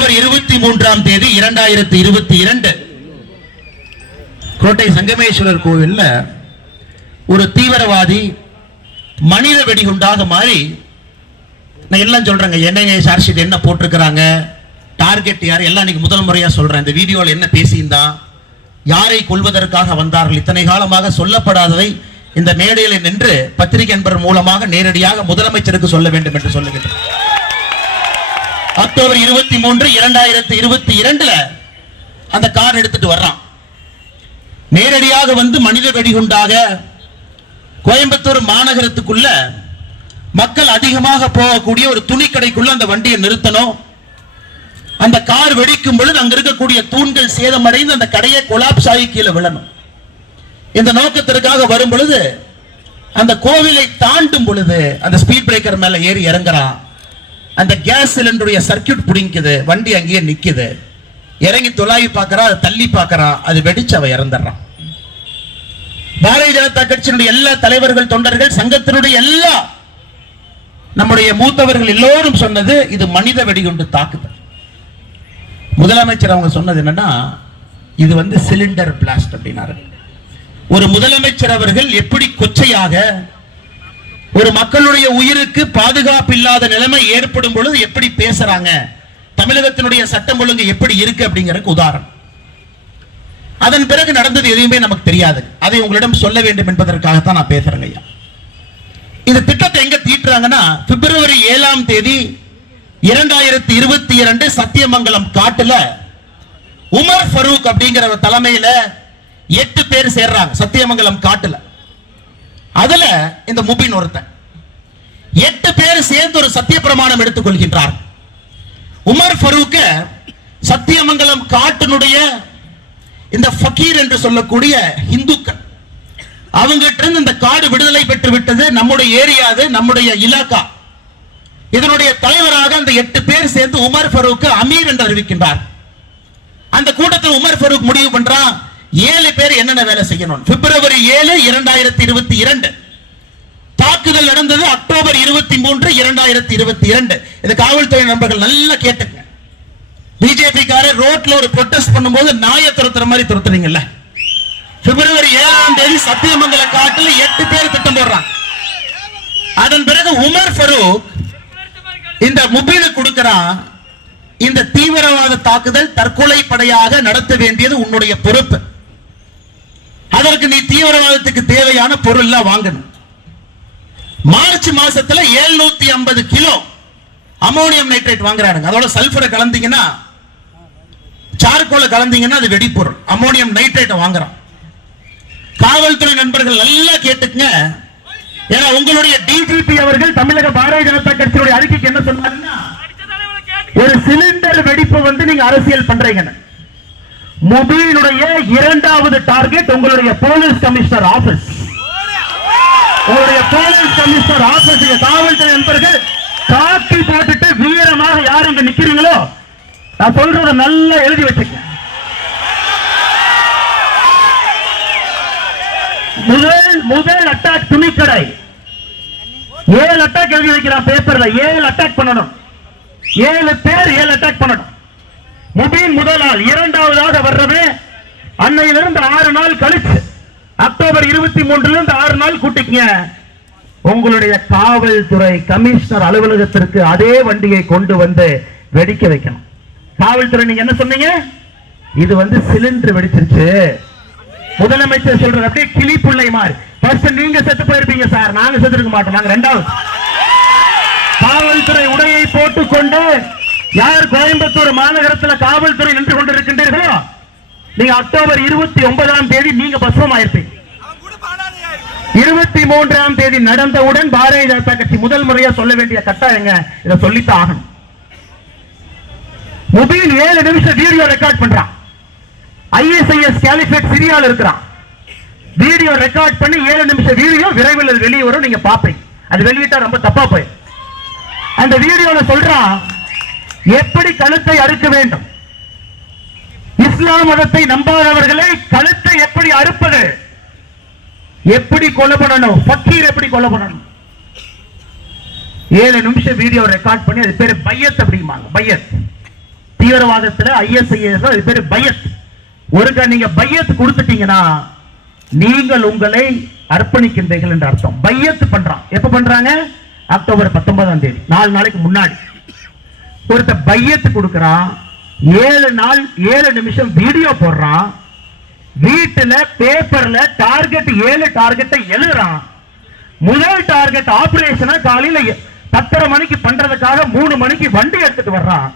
October 23 2022 கோட்டை சங்கமேஸ்வரர் கோவில்ல ஒரு தீவிரவாதி மனித வெடிகுண்டாக மாறி, நான் எல்லாம் சொல்றேங்க, என்ன சார்ஜ் என்ன போட்டிருக்கிறாங்க, டார்கெட் யார் எல்லாம் இன்னைக்கு முதல் முறையா சொல்றேன். இந்த வீடியோவில் என்ன பேசியிருந்தான், யாரை கொல்வதற்காக வந்தார்கள், இத்தனை காலமாக சொல்லப்படாததை இந்த மேடையில் நின்று பத்திரிகை என்பவர் மூலமாக நேரடியாக முதலமைச்சருக்கு சொல்ல வேண்டும் என்று சொல்லுகிறேன். அக்டோபர் 23 2022 அந்த கார் எடுத்துட்டு வர்றான். நேரடியாக வந்து மனித வெடிகுண்டாக கோயம்புத்தூர் மாநகரத்துக்குள்ள மக்கள் அதிகமாக போகக்கூடிய ஒரு துணிக்கடைக்குள்ள அந்த வண்டியை நிறுத்தணும். அந்த கார் வெடிக்கும் பொழுது அங்க இருக்கக்கூடிய தூண்கள் சேதமடைந்து அந்த கடையை கொலாப்ஸ் ஆகி கீழே விழணும். இந்த நோக்கத்திற்காக வரும் பொழுது அந்த கோவிலை தாண்டும் பொழுது அந்த ஸ்பீட் பிரேக்கர் மேல ஏறி இறங்குறான். அந்த கேஸ் சிலிண்டருடைய சர்க்கியூட் புடிங்குது, வண்டி அங்கேயே நிக்குது. இறங்கி தொலாவி பார்க்கறா, அதை தள்ளி பார்க்கறான், அது வெடிச்சு அவ இறந்துடுறான். பாரதிய ஜனதா கட்சியினுடைய எல்லா தலைவர்கள், தொண்டர்கள், சங்கத்தினுடைய எல்லா நம்முடைய மூத்தவர்கள் எல்லோரும் சொன்னது இது மனித வெடிகுண்டு தாக்குதல். முதலமைச்சர் அவங்க சொன்னது என்னன்னா, இது வந்து சிலிண்டர் பிளாஸ்ட் அப்படின்னாரு. ஒரு முதலமைச்சர் அவர்கள் எப்படி கொச்சையாக ஒரு மக்களுடைய உயிருக்கு பாதுகாப்பு இல்லாத நிலைமை ஏற்படும் பொழுது எப்படி பேசுறாங்க, தமிழகத்தினுடைய சட்டம் ஒழுங்கு எப்படி இருக்கு அப்படிங்கிறதுக்கு உதாரணம். அதன் பிறகு நடந்தது எதுவுமே நமக்கு தெரியாது. அதை உங்களிடம் சொல்ல வேண்டும் என்பதற்காகத்தான் நான் பேசுறேங்க ஐயா. இந்த திட்டத்தை எங்க தீட்டுறாங்கன்னா, பிப்ரவரி 7 2022 சத்தியமங்கலம் காட்டுல உமர் ஃபரூக் அப்படிங்கிற தலைமையில 8 பேர் சேர்றாங்க சத்தியமங்கலம் காட்டுல. அதுல இந்த முபின் ஒருத்தன். 8 பேர் சேர்ந்து ஒரு சத்திய பிரமாணம் எடுத்துக் கொள்கின்றார். உமர் ஃபரூக்க சத்தியமங்கலம் காட்டினுடைய இந்த ஃபக்கீர் என்று சொல்லக்கூடிய இந்துக்கள் அவங்ககிட்ட இருந்து இந்த காடு விடுதலை பெற்று விட்டது, நம்முடைய ஏரியா, நம்முடைய இலாக்கா. இதனுடைய தலைவராக அந்த 8 பேர் சேர்ந்து உமர் ஃபரூக் அமீர் என்று அறிவிக்கின்றார். அந்த கூட்டத்தில் உமர் ஃபரூக் முடிவு பண்றான், 7 பேர் என்னென்ன வேலை செய்யணும். பிப்ரவரி 7 2022 தாக்குதல் நடந்தது. அக்டோபர் 23 2022 இந்த காவல்துறை நண்பர்கள் நல்லா கேட்டுங்க. பிஜேபி காரர் ரோட்ல ஒரு ப்ரொடெஸ்ட் பண்ணும்போது நாயை துரத்துற மாதிரி துரத்துறீங்கல்ல. பிப்ரவரி 7 சத்தியமங்கல காட்டில் 8 பேர் திட்டம் போடுறாங்க. அதன் பிறகு உமர் ஃபரூக் இந்த முபீனை கொடுக்கிறான், இந்த தீவிரவாத தாக்குதல் தற்கொலை படையாக நடத்த வேண்டியது உன்னுடைய பொறுப்பு. அதற்கு நீ தீவிரவாதத்துக்கு தேவையான பொருள் வாங்கணும். மார்ச் மாசத்துல 750 கிலோ அமோனியம் நைட்ரேட் வாங்குறாங்க. அதோட சல்பரை கலந்தீங்கன்னா, சார்கோல கலந்தீங்கன்னா அது வெடிப்பொருள். அமோனியம் நைட்ரேட் வாங்குறான். காவல்துறை நண்பர்கள் நல்லா கேட்டுங்க. ஏன்னா உங்களுடைய டிஜிபி அவர்கள் தமிழக பாரதிய ஜனதா கட்சியுடைய அறிக்கைக்கு என்ன சொன்னாருன்னா, ஒரு சிலிண்டர் வெடிப்பு வந்து நீங்க அரசியல் பண்றீங்க. முபீனுடைய 2வது டார்கெட் உங்களுடைய போலீஸ் கமிஷனர் ஆபீஸ். உங்களுடைய போலீஸ் கமிஷனர் ஆபீஸ் காவல்துறை நண்பர்கள் காட்டி போட்டுட்டு வீரமாக யார் இங்க நிக்கிறீங்களோ, நான் சொல்றத நல்லா எழுதி வச்சுக்க. முதல் அட்டாக் துணிக்கடை. 7 அட்டாக் எழுதி வைக்கிறான் பேப்பர்ல. 7 அட்டாக் பண்ணணும். 7 பேர் 7 அட்டாக் பண்ணணும். முபீன் முதல் ஆள். 2வதாக வர்றது அன்னையிலிருந்து 6 நாள் கழிச்சு அக்டோபர் 23 6 நாள் கூட்டிக்கங்க. உங்களுடைய காவல்துறை கமிஷனர் அலுவலகத்திற்கு அதே வண்டியை கொண்டு வந்து வெடிக்க வைக்கணும். காவல்துறை நீங்க என்ன சொன்னீங்க, இது வந்து சிலிண்டர் வெடிச்சிருச்சு. முதலமைச்சர் சொல்றது அப்படியே கிளி புள்ளை மாதிரி. ஃபர்ஸ்ட் நீங்க செத்து போயிருப்பீங்க சார், நாங்க செத்து இருக்க மாட்டோம். நாங்க 2வது. காவல்துறை உடையை போட்டுக்கொண்டு யார் கோயம்புத்தூர் மாநகரத்தில் காவல்துறை நின்று கொண்டிருக்கின்றீர்களோ, நீங்க அக்டோபர் 29 நீங்க பஸ்வம் ஆயிருப்பீங்க. 23 நடந்தவுடன் பாரதிய ஜனதா கட்சி முதல் முறையா சொல்ல வேண்டிய கட்டாயங்க, இதை சொல்லித்தான் ஆகணும். முபீன் 7 நிமிஷம் வீடியோ ரெக்கார்ட் பண்றான். ISIS கேலிஃபேட் சிரியால இருக்கிறான். வீடியோ ரெக்கார்ட் பண்ணி 7 நிமிஷம் வீடியோ விரைவில் வெளியே வரும், நீங்க பாப்பீங்க. அது வெளியிட்டா ரொம்ப தப்பா போய். அந்த வீடியோல சொல்றான் எப்படி கழுத்தை அறுக்க வேண்டும், இஸ்லாம் மதத்தை நம்பாதவர்களை கழுத்தை எப்படி அறுப்பது, எப்படி கொலை பண்ணணும், ஃபக்கீர் எப்படி கொலை பண்ணணும். 7 நிமிஷம் வீடியோ ரெக்கார்ட் பண்ணி அது பேரு பையத் அப்படிம்பாங்க. பையத் தீவிரவாதத்துல ISIS இது பேரு பையத். ஒருக்கா நீங்க பையத் கொடுத்துட்டீங்கன்னா நீங்கள் உங்களை அர்ப்பணிக்கின்றீர்கள் என்ற அர்த்தம். பையத் பண்றான். எப்ப பண்றாங்க? அக்டோபர் 19ஆம் தேதி, 4 நாளைக்கு முன்னாடி ஒருத்த பையத் கொடுக்கறான். 7 நாள் 7 நிமிஷம் வீடியோ போடுறான். வீட்டுல பேப்பர்ல டார்கெட் 7 டார்கெட்டை எழுதுறான். முதல் டார்கெட் ஆபரேஷனை காலையில 10:30 மணிக்கு பண்றதுக்காக 3 மணிக்கு வண்டி எடுத்துட்டு வர்றான்.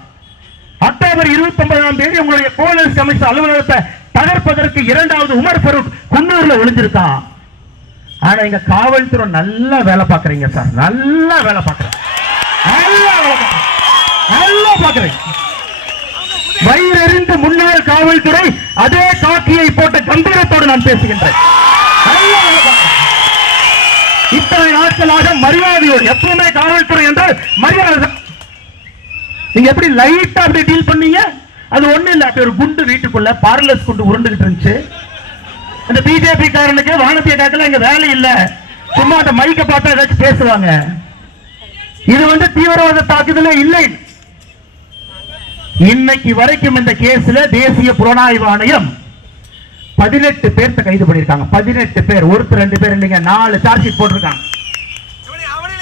அக்டோபர் 29ஆம் தேதி உங்களுடைய போலீஸ் கமிஷனர் அலுவலகத்தை தகர்ப்பதற்கு 2வது உமர் ஃபரூக் குன்னூர்ல ஒளிஞ்சிருக்கான். ஆனா எங்க காவல்துறை நல்லா வேலை பாக்குறீங்க சார், நல்லா வேலை பாக்குறேன், நல்லா பாக்குறேன். வயிறறிந்து முன்னாள் காவல்துறை அதே காக்கியை போட்ட கம்பீரத்தோடு நான் பேசுகின்றேன். இத்தனை நாட்களாக மரியாதையோடு, எப்பவுமே காவல்துறை என்றால் மரியாதை. நீங்க எப்படி லைட்டா அப்படி டீல் பண்ணீங்க? அது ஒண்ணு இல்ல, அப்படி ஒரு குண்டு வீட்டுக்குள்ள பார்லஸ் குண்டு உருண்டுகிட்டு இருந்துச்சு. அந்த பிஜேபி காரனுக்கு வானத்திய காக்கல இங்க வேலை இல்ல, சும்மா அந்த மைக்க பார்த்தா ஏதாச்சும் பேசுவாங்க. இது தீவிரவாத தாக்குதலே இல்லை. இன்னைக்கு வரைக்கும் இந்த கேஸ்ல தேசிய புலனாய்வு ஆணையம் 18 பேர்த்த கைது பண்ணிருக்காங்க. 18 பேர், ஒருத்தர் 2 பேர் இல்லைங்க, 4 சார்ஜ் ஷீட் போட்டிருக்காங்க.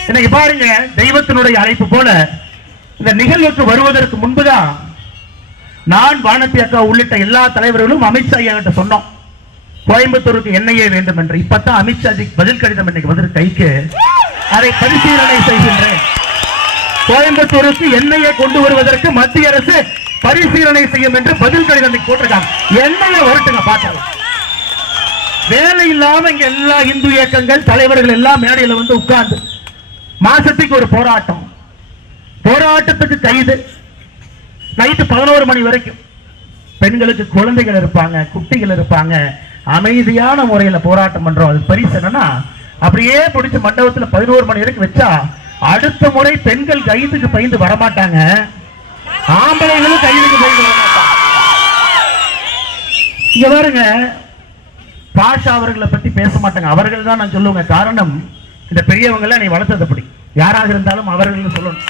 இன்னைக்கு பாருங்க, தெய்வத்தினுடைய அழைப்பு போல இந்த நிகழ்வுக்கு வருவதற்கு முன்புதான் நான், வானதி அக்கா உள்ளிட்ட எல்லா தலைவர்களும் அமித்ஷா கிட்ட சொன்னோம், கோயம்புத்தூருக்கு NIA வேண்டும் என்று. இப்பதான் அமித்ஷாஜிக்கு பதில் கடிதம் இன்னைக்கு வந்து கைக்கு, அதை பரிசீலனை செய்கின்றேன். கோயம்புத்தூருக்கு NIA கொண்டு வருவதற்கு மத்திய அரசு பரிசீலனை செய்யும் என்று பதில் கடிதம் போட்டிருக்காங்க. NIA வரட்டுங்க பார்க்கலாம். வேலை இல்லாம இங்க எல்லா இந்து இயக்கங்கள் தலைவர்கள் எல்லாம் மேடையில உட்கார்ந்து மாசத்துக்கு ஒரு போராட்டம், போராட்டத்துக்கு கைது. நைட்டு 11 மணி வரைக்கும் பெண்களுக்கு குழந்தைகள் இருப்பாங்க, குட்டிகள் இருப்பாங்க, அமைதியான முறையில போராட்டம் பண்றோம். அது பரிசு என்னன்னா, அப்படியே பிடிச்ச மண்டபத்துல 11 மணி வரைக்கும் வச்சா அடுத்த முறை பெண்கள் கைதுக்கு பயந்து வரமாட்டாங்க, ஆம்பளைகளும் கைதுக்கு பயந்து வரமாட்டாங்க. இங்க பாருங்க, பாஷா அவர்களை பத்தி பேச மாட்டாங்க, அவர்கள் தான் நான் சொல்லுவேன். காரணம், இந்த பெரியவங்க எல்லாம் நீ வளர்த்தது அப்படி, யாராக இருந்தாலும் அவர்கள் சொல்லணும்.